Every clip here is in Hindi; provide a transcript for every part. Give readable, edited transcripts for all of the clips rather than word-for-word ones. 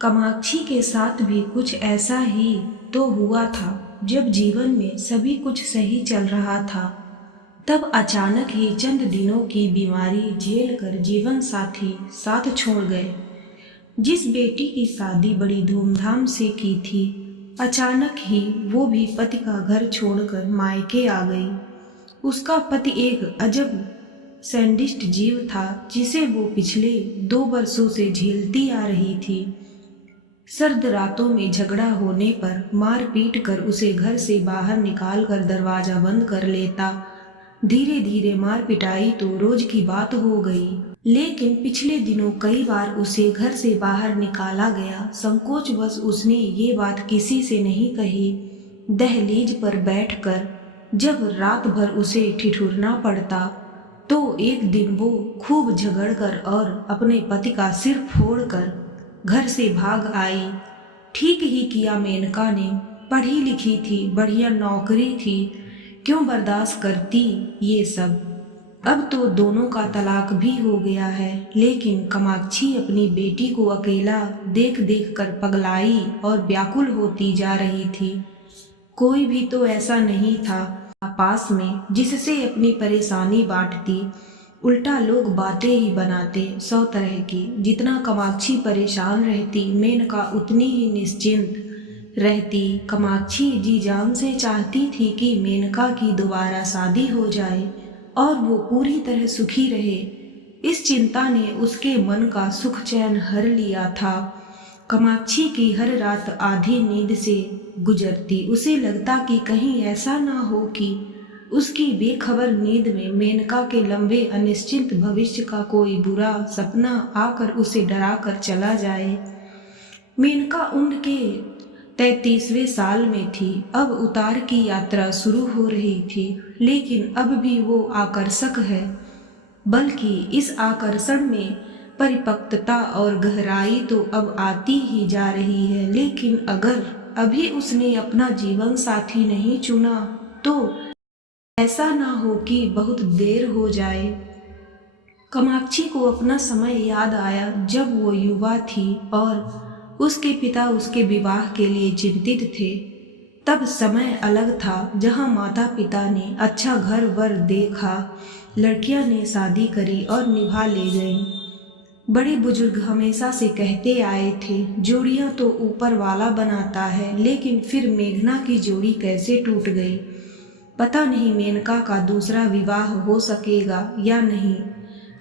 कामाक्षी के साथ भी कुछ ऐसा ही तो हुआ था। जब जीवन में सभी कुछ सही चल रहा था, तब अचानक ही चंद दिनों की बीमारी झेल कर जीवन साथी साथ छोड़ गए। जिस बेटी की शादी बड़ी धूमधाम से की थी, अचानक ही वो भी पति का घर छोड़कर मायके आ गई। उसका पति एक अजब सैडिस्ट जीव था, जिसे वो पिछले 2 वर्षों से झेलती आ रही थी। सर्द रातों में झगड़ा होने पर मार पीट कर उसे घर से बाहर निकाल कर दरवाजा बंद कर लेता। धीरे धीरे मार पिटाई तो रोज की बात हो गई, लेकिन पिछले दिनों कई बार उसे घर से बाहर निकाला गया। संकोचवश उसने ये बात किसी से नहीं कही। दहलीज पर बैठकर जब रात भर उसे ठिठुरना पड़ता, तो एक दिन वो खूब झगड़कर और अपने पति का सिर फोड़कर घर से भाग आई। ठीक ही किया मेनका ने, पढ़ी लिखी थी, बढ़िया नौकरी थी, क्यों बर्दाश्त करती ये सब। अब तो दोनों का तलाक भी हो गया है, लेकिन कामाक्षी अपनी बेटी को अकेला देख देख कर पगलाई और व्याकुल होती जा रही थी। कोई भी तो ऐसा नहीं था पास में जिससे अपनी परेशानी बांटती। उल्टा लोग बातें ही बनाते 100 तरह की। जितना कामाक्षी परेशान रहती, मेनका उतनी ही निश्चिंत रहती। कामाक्षी जी जान से चाहती थी कि मेनका की दोबारा शादी हो जाए और वो पूरी तरह सुखी रहे। इस चिंता ने उसके मन का सुख चैन हर लिया था। कामाक्षी की हर रात आधी नींद से गुजरती। उसे लगता कि कहीं ऐसा ना हो कि उसकी बेखबर नींद में मेनका के लंबे अनिश्चित भविष्य का कोई बुरा सपना आकर उसे डरा कर चला जाए। मेनका उम्र के 33वें साल में थी। अब उतार की यात्रा शुरू हो रही थी, लेकिन अब भी वो आकर्षक है, बल्कि इस आकर्षण में परिपक्वता और गहराई तो अब आती ही जा रही है। लेकिन अगर अभी उसने अपना जीवन साथी नहीं चुना, तो ऐसा ना हो कि बहुत देर हो जाए। कामाक्षी को अपना समय याद आया जब वो युवा थी और उसके पिता उसके विवाह के लिए चिंतित थे। तब समय अलग था, जहां माता पिता ने अच्छा घर वर देखा, लड़कियां ने शादी करी और निभा ले गए। बड़े बुजुर्ग हमेशा से कहते आए थे, जोड़ियां तो ऊपर वाला बनाता है। लेकिन फिर मेघना की जोड़ी कैसे टूट गई। पता नहीं मेनका का दूसरा विवाह हो सकेगा या नहीं।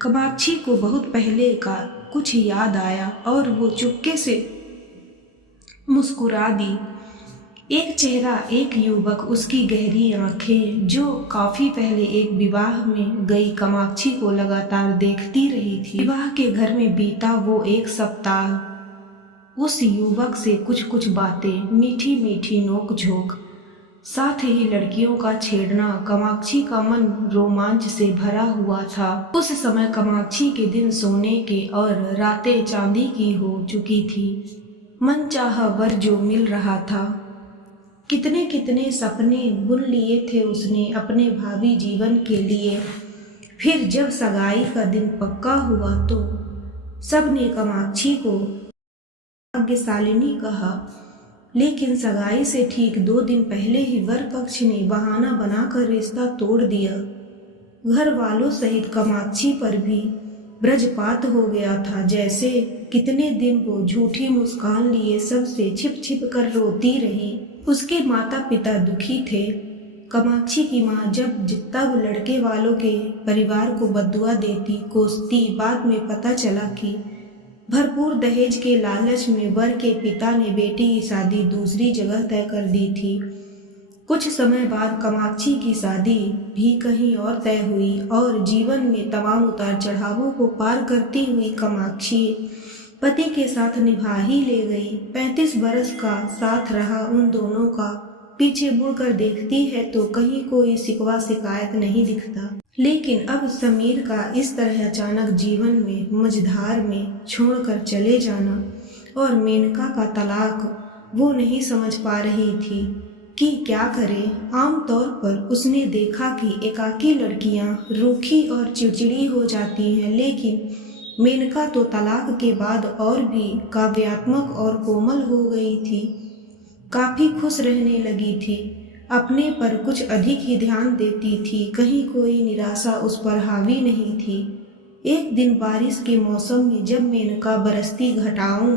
कामाक्षी को बहुत पहले का कुछ याद आया और वो चुपके से मुस्कुरा दी। एक चेहरा, एक युवक, उसकी गहरी आंखें जो काफी पहले एक विवाह में गई कामाक्षी को लगातार देखती रही थी। विवाह के घर में बीता वो एक सप्ताह, उस युवक से कुछ कुछ बातें, मीठी मीठी नोक झोंक, साथ ही लड़कियों का छेड़ना। कामाक्षी का मन रोमांच से भरा हुआ था। उस समय कामाक्षी के दिन सोने के और रातें चांदी की हो चुकी थी। मन चाहा वर जो मिल रहा था। कितने कितने सपने बुन लिए थे उसने अपने भावी जीवन के लिए। फिर जब सगाई का दिन पक्का हुआ तो सबने कामाक्षी को भाग्यशालिनी कहा, लेकिन सगाई से ठीक 2 दिन पहले ही वर पक्ष ने बहाना बनाकर रिश्ता तोड़ दिया। घर वालों सहित कामाक्षी पर भी वज्रपात हो गया था। जैसे कितने दिन वो झूठी मुस्कान लिए सबसे छिप छिप कर रोती रही। उसके माता पिता दुखी थे। कामाक्षी की माँ जब तब लड़के वालों के परिवार को बद्दुआ देती, कोसती। बाद में पता चला कि भरपूर दहेज के लालच में वर के पिता ने बेटी की शादी दूसरी जगह तय कर दी थी। कुछ समय बाद कामाक्षी की शादी भी कहीं और तय हुई और जीवन में तमाम उतार चढ़ावों को पार करती हुई कामाक्षी पति के साथ निभा ही ले गई। 35 बरस का साथ रहा उन दोनों का। पीछे मुड़कर देखती है तो कहीं कोई शिकवा शिकायत नहीं दिखता। लेकिन अब समीर का इस तरह अचानक जीवन में मझधार में छोड़कर चले जाना और मेनका का तलाक, वो नहीं समझ पा रही थी कि क्या करे। आमतौर पर उसने देखा कि एकाकी लड़कियां रूखी और चिड़चिड़ी हो जाती हैं, लेकिन मेनका तो तलाक के बाद और भी काव्यात्मक और कोमल हो गई थी। काफी खुश रहने लगी थी, अपने पर कुछ अधिक ही ध्यान देती थी, कहीं कोई निराशा उस पर हावी नहीं थी। एक दिन बारिश के मौसम में जब मेनका बरसती घटाओं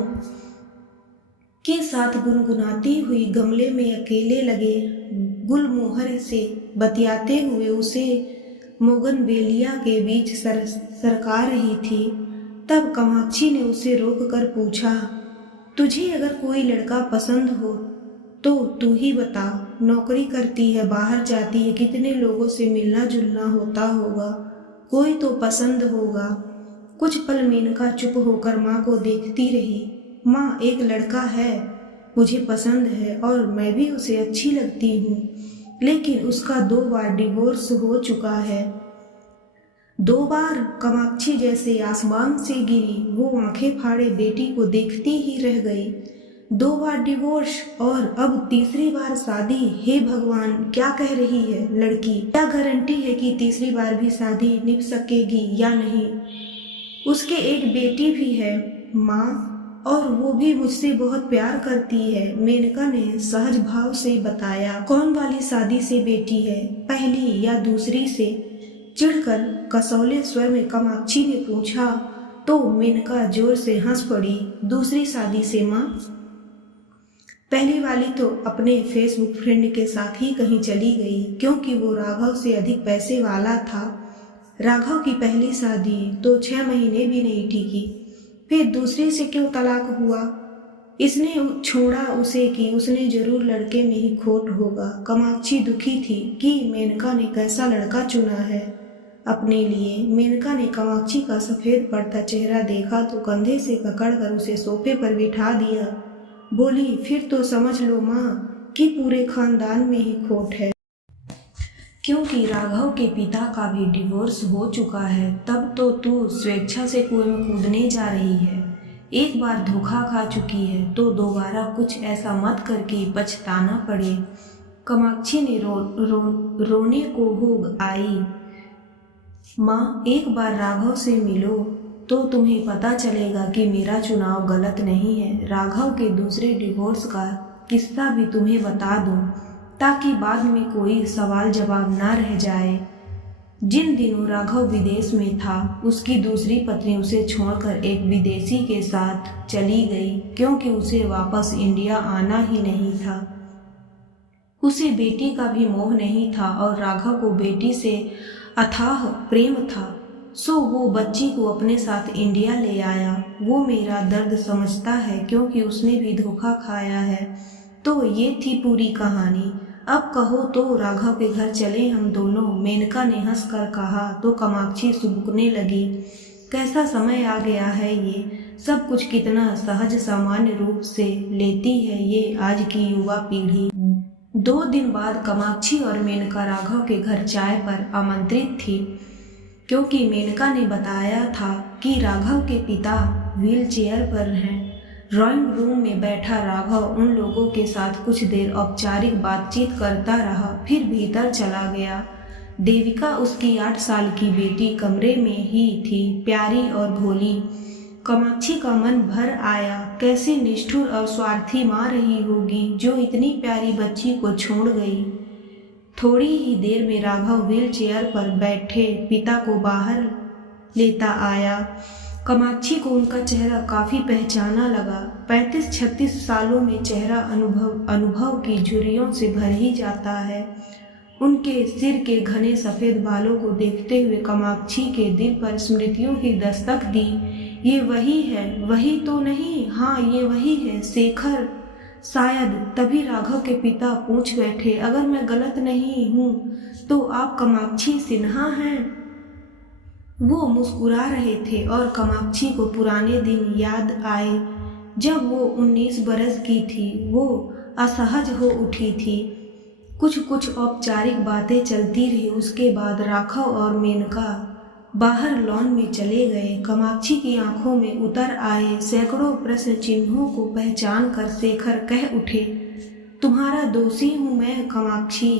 के साथ गुनगुनाती हुई गमले में अकेले लगे गुलमोहर से बतियाते हुए उसे मोगनवेलिया के बीच सरका रही थी, तब कामाक्षी ने उसे रोककर पूछा, तुझे अगर कोई लड़का पसंद हो तो तू ही बता। नौकरी करती है, बाहर जाती है, कितने लोगों से मिलना जुलना होता होगा, कोई तो पसंद होगा। कुछ पल मेनका चुप होकर माँ को देखती रही। माँ, एक लड़का है, मुझे पसंद है और मैं भी उसे अच्छी लगती हूँ, लेकिन उसका 2 बार डिवोर्स हो चुका है। 2 बार। कामाक्षी जैसे आसमान से गिरी, वो आंखें फाड़े बेटी को देखती ही रह गई। 2 बार डिवोर्स और अब तीसरी बार शादी। हे भगवान, क्या कह रही है लड़की? क्या गारंटी है कि तीसरी बार भी शादी निभ सकेगी या नहीं? उसके एक बेटी भी है माँ, और वो भी मुझसे बहुत प्यार करती है। मेनका ने सहज भाव से बताया। कौन वाली शादी से बेटी है, पहली या दूसरी से? चिढ़कर कसौले स्वर में कामाक्षी ने पूछा तो मेनका जोर से हंस पड़ी। दूसरी शादी से माँ? पहली वाली तो अपने फेसबुक फ्रेंड के साथ ही कहीं चली गई, क्योंकि वो राघव से अधिक पैसे वाला था। राघव की पहली शादी तो 6 महीने भी नहीं टिकी, फिर दूसरे से क्यों तलाक हुआ? इसने छोड़ा उसे कि उसने जरूर लड़के में ही खोट होगा। कामाक्षी दुखी थी कि मेनका ने कैसा लड़का चुना है अपने लिए। मेनका ने कामाक्षी का सफेद पड़ता चेहरा देखा तो कंधे से पकड़कर उसे सोफे पर बिठा दिया। बोली, फिर तो समझ लो माँ कि पूरे खानदान में ही खोट है, क्योंकि राघव के पिता का भी डिवोर्स हो चुका है। तब तो तू स्वेच्छा से कुएं में कूदने जा रही है। एक बार धोखा खा चुकी है तो दोबारा कुछ ऐसा मत कर कि पछताना पड़े। कामाक्षी ने रोने को हो आई। माँ, एक बार राघव से मिलो तो तुम्हें पता चलेगा कि मेरा चुनाव गलत नहीं है। राघव के दूसरे डिवोर्स का किस्सा भी तुम्हें बता दूं, ताकि बाद में कोई सवाल जवाब ना रह जाए। जिन दिनों राघव विदेश में था, उसकी दूसरी पत्नी उसे छोड़कर एक विदेशी के साथ चली गई, क्योंकि उसे वापस इंडिया आना ही नहीं था। उसे बेटी का भी मोह नहीं था और राघव को बेटी से अथाह प्रेम था, सो वो बच्ची को अपने साथ इंडिया ले आया। वो मेरा दर्द समझता है, क्योंकि उसने भी धोखा खाया है। तो ये थी पूरी कहानी। अब कहो तो राघव के घर चले हम दोनों। मेनका ने हंसकर कहा तो कामाक्षी सुबकने लगी। कैसा समय आ गया है, ये सब कुछ कितना सहज सामान्य रूप से लेती है ये आज की युवा पीढ़ी। 2 दिन बाद कामाक्षी और मेनका राघव के घर चाय पर आमंत्रित थी, क्योंकि मेनका ने बताया था कि राघव के पिता व्हीलचेयर पर हैं। ड्राइंग रूम में बैठा राघव उन लोगों के साथ कुछ देर औपचारिक बातचीत करता रहा, फिर भीतर चला गया। देविका, उसकी 8 साल की बेटी, कमरे में ही थी, प्यारी और भोली। कामाक्षी का मन भर आया। कैसी निष्ठुर और स्वार्थी माँ रही होगी जो इतनी प्यारी बच्ची को छोड़ गई। थोड़ी ही देर में राघव व्हील चेयर पर बैठे पिता को बाहर लेता आया। कामाक्षी को उनका चेहरा काफी पहचाना लगा। 35-36 सालों में चेहरा अनुभव की झुर्रियों से भर ही जाता है। उनके सिर के घने सफेद बालों को देखते हुए कामाक्षी के दिल पर स्मृतियों की दस्तक दी। ये वही है, वही तो नहीं, हाँ ये वही है, शेखर। शायद तभी राघव के पिता पूछ बैठे, अगर मैं गलत नहीं हूँ तो आप कामाक्षी सिन्हा हैं? वो मुस्कुरा रहे थे और कामाक्षी को पुराने दिन याद आए जब वो 19 बरस की थी। वो असहज हो उठी थी। कुछ औपचारिक बातें चलती रही। उसके बाद राघव और मेनका बाहर लॉन में चले गए। कामाक्षी की आंखों में उतर आए सैकड़ों प्रश्न चिन्हों को पहचान कर शेखर कह उठे, तुम्हारा दोषी हूँ मैं कामाक्षी।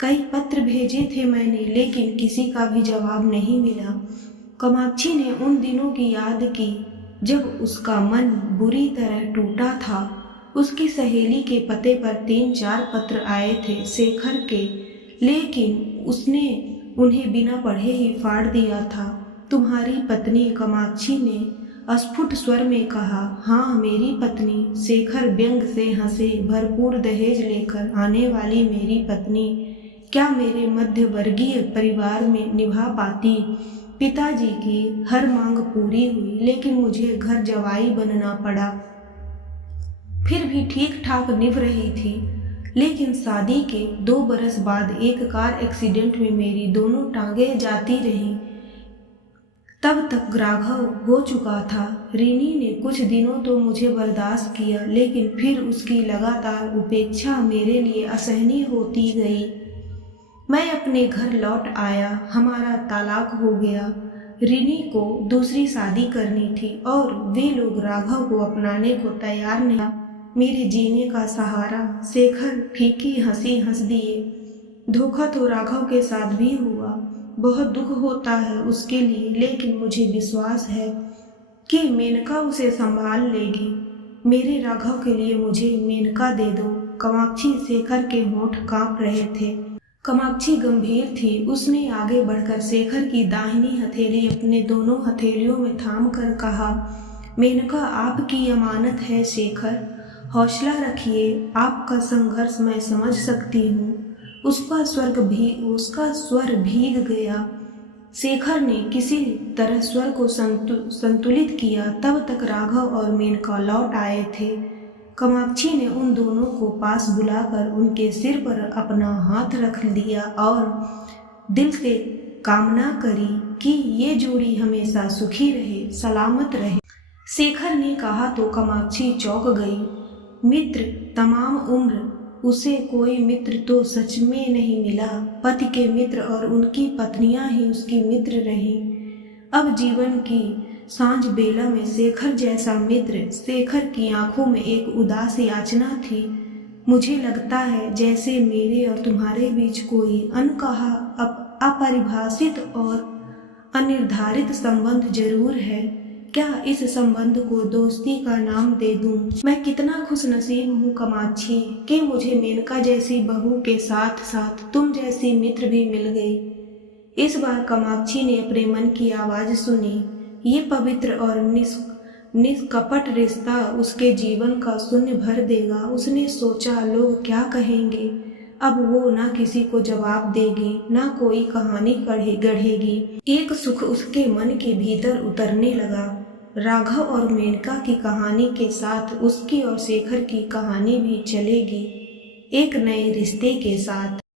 कई पत्र भेजे थे मैंने, लेकिन किसी का भी जवाब नहीं मिला। कामाक्षी ने उन दिनों की याद की जब उसका मन बुरी तरह टूटा था। उसकी सहेली के पते पर 3-4 पत्र आए थे शेखर के, लेकिन उसने उन्हें बिना पढ़े ही फाड़ दिया था। तुम्हारी पत्नी, कामाक्षी ने स्फुट स्वर में कहा। हाँ, मेरी पत्नी, शेखर व्यंग से हंसे। भरपूर दहेज लेकर आने वाली मेरी पत्नी क्या मेरे मध्यवर्गीय परिवार में निभा पाती? पिताजी की हर मांग पूरी हुई, लेकिन मुझे घर जवाई बनना पड़ा। फिर भी ठीक ठाक निभ रही थी, लेकिन शादी के 2 बरस बाद एक कार एक्सीडेंट में मेरी दोनों टांगें जाती रहीं। तब तक राघव हो चुका था। रीनी ने कुछ दिनों तो मुझे बर्दाश्त किया, लेकिन फिर उसकी लगातार उपेक्षा मेरे लिए असहनीय होती गई। मैं अपने घर लौट आया। हमारा तलाक हो गया। रीनी को दूसरी शादी करनी थी और वे लोग राघव को अपनाने को तैयार नहीं। मेरे जीने का सहारा शेखर फीकी हंसी हंस दिए। धोखा तो राघव के साथ भी हुआ। बहुत दुख होता है उसके लिए, लेकिन मुझे विश्वास है कि मेनका उसे संभाल लेगी। मेरे राघव के लिए मुझे मेनका दे दो। कामाक्षी शेखर के होंठ कांप रहे थे। कामाक्षी गंभीर थी। उसने आगे बढ़कर शेखर की दाहिनी हथेली अपने दोनों हथेलियों में थाम कर कहा, मेनका आपकी अमानत है शेखर, हौसला रखिए। आपका संघर्ष मैं समझ सकती हूँ। उसका स्वर भीग गया। शेखर ने किसी तरह स्वर को संतुलित किया। तब तक राघव और मेनका लौट आए थे। कामाक्षी ने उन दोनों को पास बुलाकर उनके सिर पर अपना हाथ रख दिया और दिल से कामना करी कि ये जोड़ी हमेशा सुखी रहे, सलामत रहे। शेखर ने कहा तो कामाक्षी चौंक गई। मित्र, तमाम उम्र उसे कोई मित्र तो सच में नहीं मिला। पति के मित्र और उनकी पत्नियां ही उसकी मित्र रहीं। अब जीवन की सांझ बेला में शेखर जैसा मित्र। शेखर की आंखों में एक उदास याचना थी। मुझे लगता है जैसे मेरे और तुम्हारे बीच कोई अनकहा, अपरिभाषित और अनिर्धारित संबंध जरूर है। क्या इस संबंध को दोस्ती का नाम दे दूं? मैं कितना खुशनसीब हूँ कामाक्षी कि मुझे मेनका जैसी बहू के साथ साथ तुम जैसी मित्र भी मिल गई। इस बार कामाक्षी ने अपने मन की आवाज सुनी। ये पवित्र और निष्कपट रिश्ता उसके जीवन का शून्य भर देगा। उसने सोचा, लोग क्या कहेंगे? अब वो ना किसी को जवाब देगी, ना कोई कहानी गढ़ेगी। एक सुख उसके मन के भीतर उतरने लगा। राघव और मेनका की कहानी के साथ उसकी और शेखर की कहानी भी चलेगी, एक नए रिश्ते के साथ।